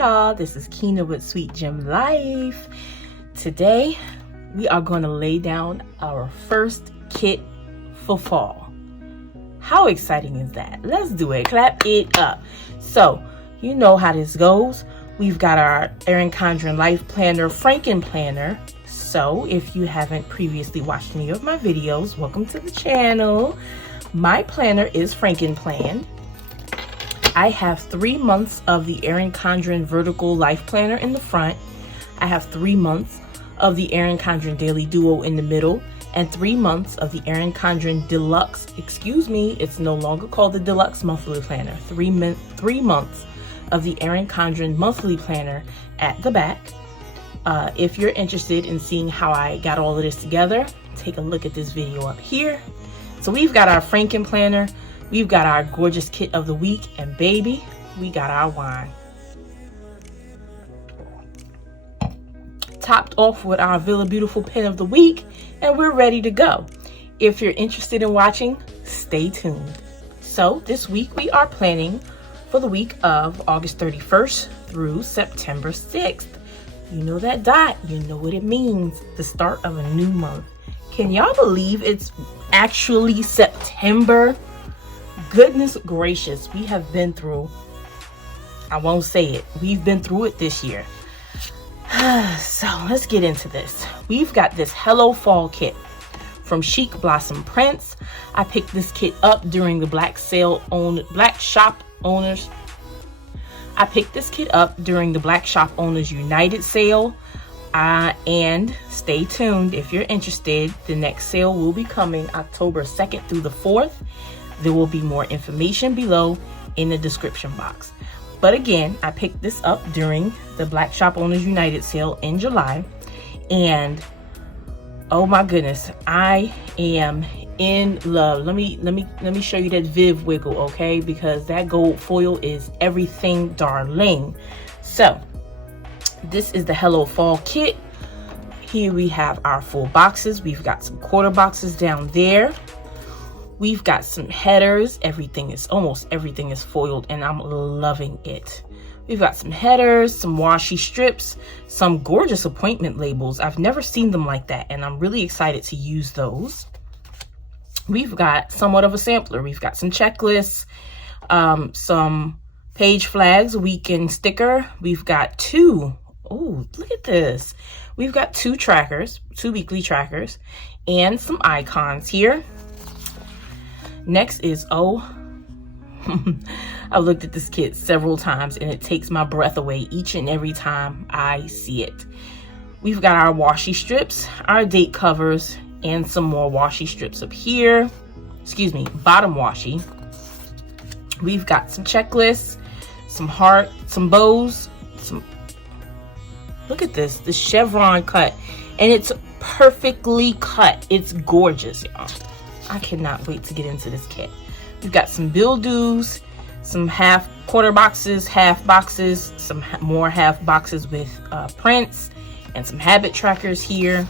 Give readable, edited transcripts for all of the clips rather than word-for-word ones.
y'all, this is Kina with Sweet Gem Life. Today we are going to lay down our first kit for fall. How exciting is that? Let's do it. Clap it up. So you know how this goes. We've got our Erin Condren LifePlanner Franken Planner. So if you haven't previously watched any of my videos, welcome to the channel. My planner is Franken Planned. I have 3 months of the Erin Condren Vertical Life Planner in the front. I have 3 months of the Erin Condren Daily Duo in the middle, and 3 months of the Erin Condren Deluxe, it's no longer called the Deluxe Monthly Planner. 3 months of the Erin Condren Monthly Planner at the back. If you're interested in seeing how I got all of this together, take a look at this video up here. So we've got our Franken Planner. We've got our gorgeous kit of the week, and baby, we got our wine. Topped off with our Villa Beautiful pen of the week, and we're ready to go. If you're interested in watching, stay tuned. So this week we are planning for the week of August 31st through September 6th. You know that dot, you know what it means, the start of a new month. Can y'all believe it's actually September? Goodness gracious, we have been through, I won't say it, we've been through it this year. So let's get into this. We've got this Hello Fall kit from Chic Blossom Prints. I picked this kit up during the Black Shop Owners United sale. And stay tuned if you're interested. The next sale will be coming October 2nd through the 4th. There will be more information below in the description box. But again, I picked this up during the Black Shop Owners United sale in July. And oh my goodness, I am in love. Let me show you that Viv wiggle, okay? Because that gold foil is everything, darling. So this is the Hello Fall kit. Here we have our full boxes. We've got some quarter boxes down there. We've got some headers. Almost everything is foiled, and I'm loving it. We've got some headers, some washi strips, some gorgeous appointment labels. I've never seen them like that, and I'm really excited to use those. We've got somewhat of a sampler. We've got some checklists, some page flags, weekend sticker. We've got two. Oh, look at this. We've got two weekly trackers, and some icons here. Next is, I've looked at this kit several times, and it takes my breath away each and every time I see it. We've got our washi strips, our date covers, and some more washi strips up here. Bottom washi. We've got some checklists, some bows, look at this, the chevron cut, and it's perfectly cut. It's gorgeous, y'all. I cannot wait to get into this kit. We've got some bill-dos, some quarter boxes, half boxes, some more half boxes with prints, and some habit trackers here.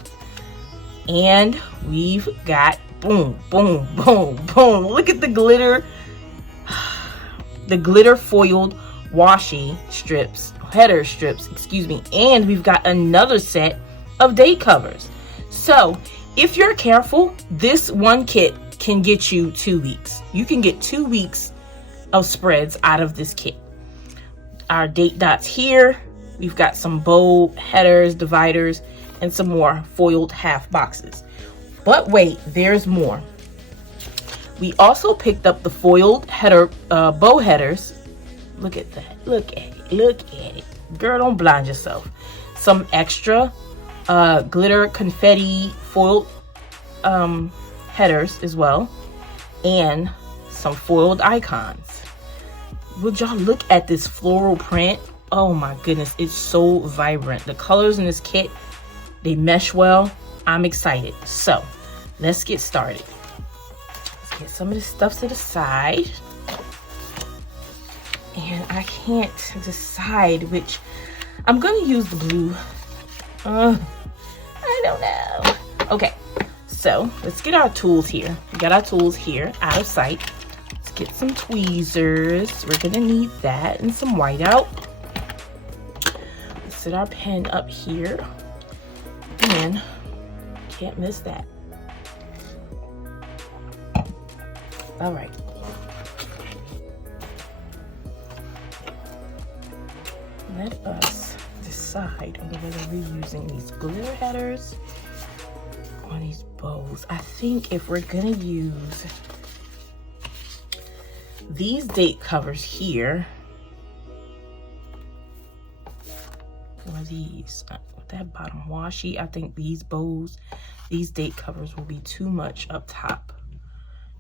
And we've got boom, boom, boom, boom. Look at the glitter, foiled washi strips, header strips, and we've got another set of date covers. So if you're careful, this one kit can get you 2 weeks. You can get 2 weeks of spreads out of this kit. Our date dots here. We've got some bow headers, dividers, and some more foiled half boxes. But wait, there's more. We also picked up the foiled bow headers. Look at that. Look at it. Girl, don't blind yourself. Some extra glitter confetti foiled headers as well, and some foiled icons. Would y'all look at this floral print? Oh my goodness, it's so vibrant. The colors in this kit, they mesh well. I'm excited. So let's get started. Let's get some of this stuff to the side. And I can't decide which. I'm gonna use the blue. I don't know. Okay, so let's get our tools here. We got our tools here out of sight. Let's get some tweezers. We're gonna need that, and some whiteout. sit our pen up here, and can't miss that. All right. Let us decide on whether we're using these glitter headers or these bows. I think if we're gonna use these date covers here, or these, with that bottom washi, I think these bows, these date covers will be too much up top.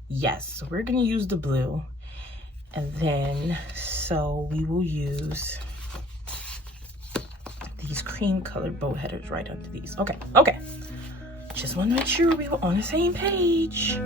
Yes, so we're gonna use the blue, and then so we will use these cream colored bow headers right under these. Okay, okay. Just want to make sure we were on the same page.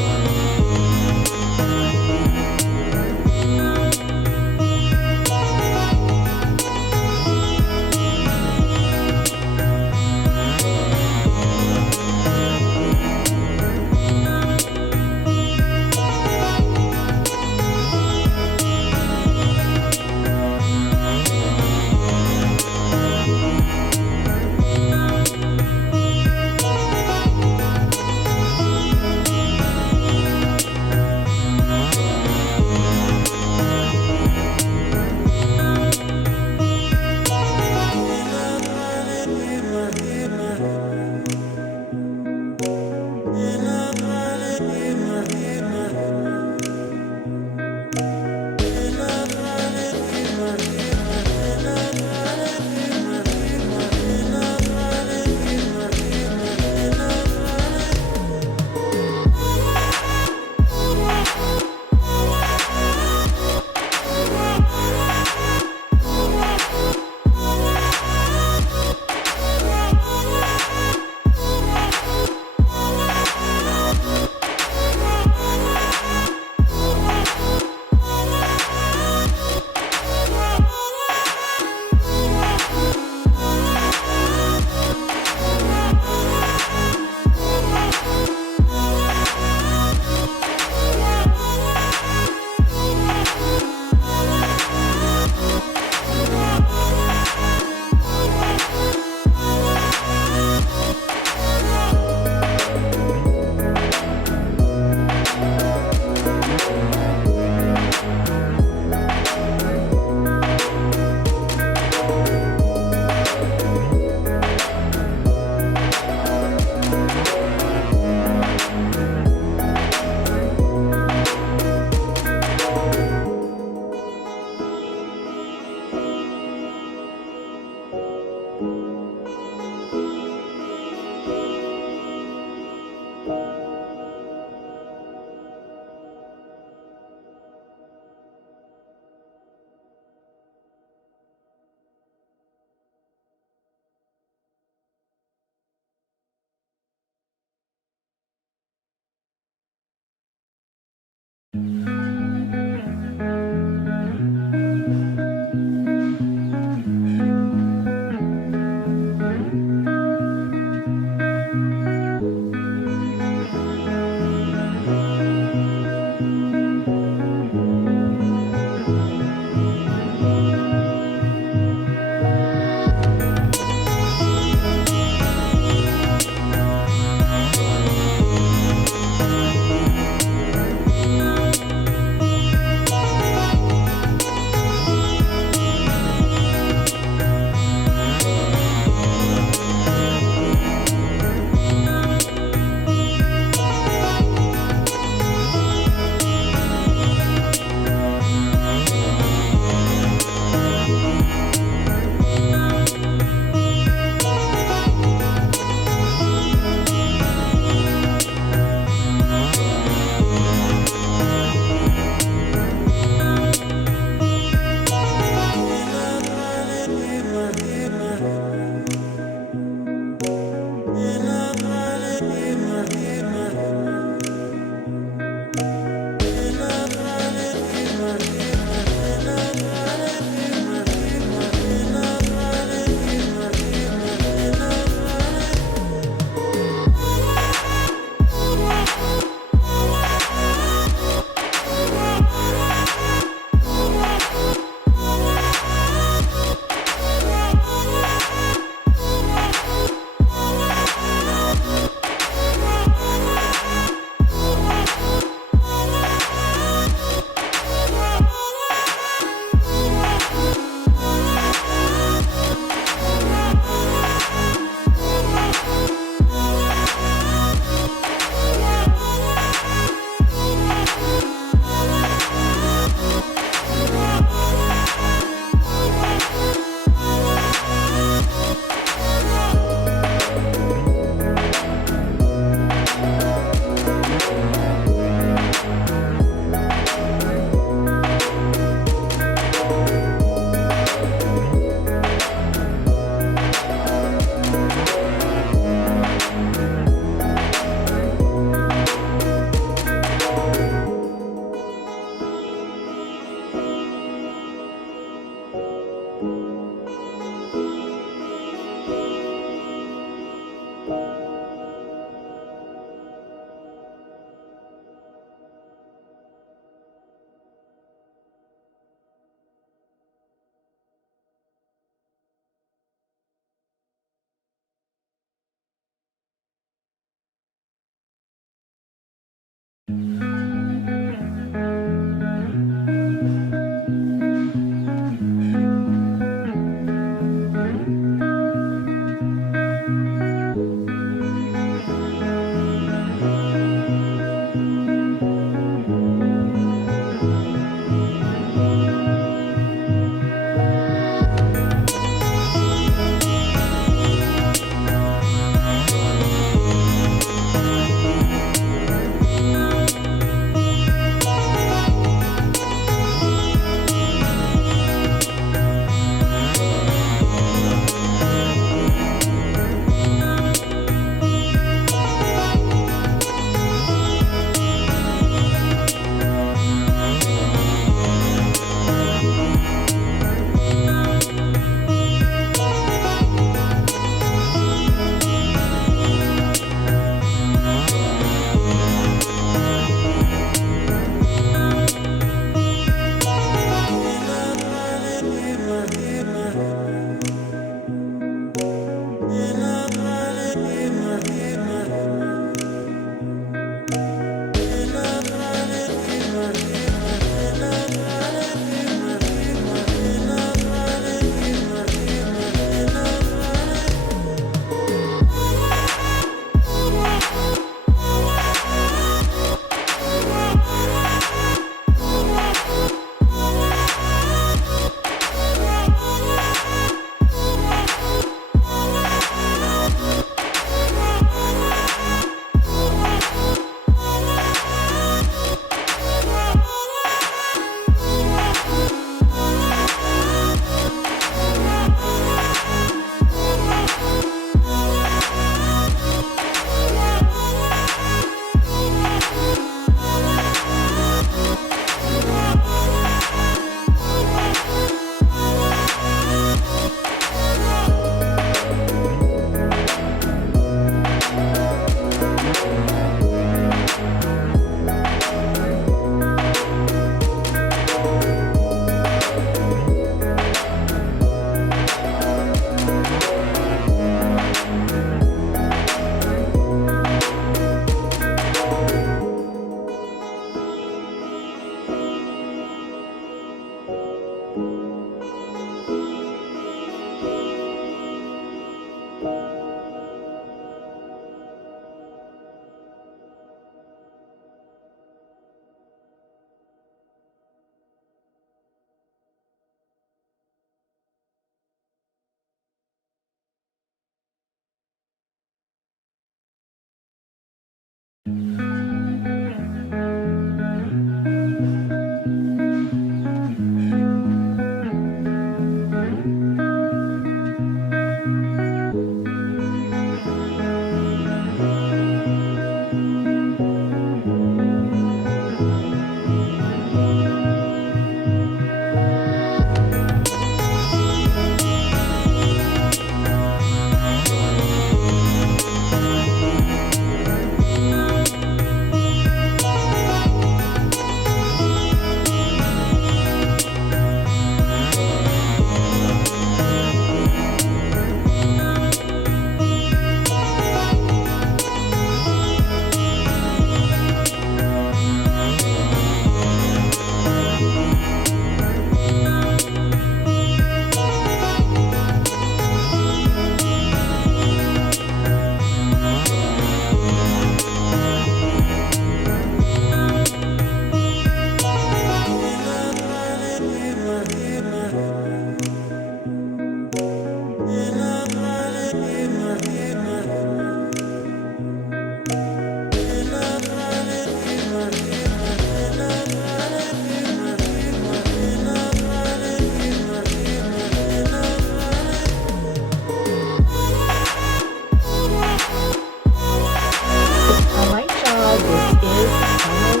Alright y'all, this is final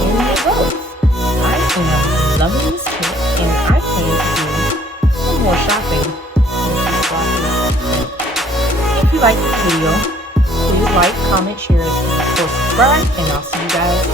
end results. I am loving this kit and I plan to do some more shopping in Chic Blossom Prints. If you like this video, please like, comment, share, or subscribe, and I'll see you guys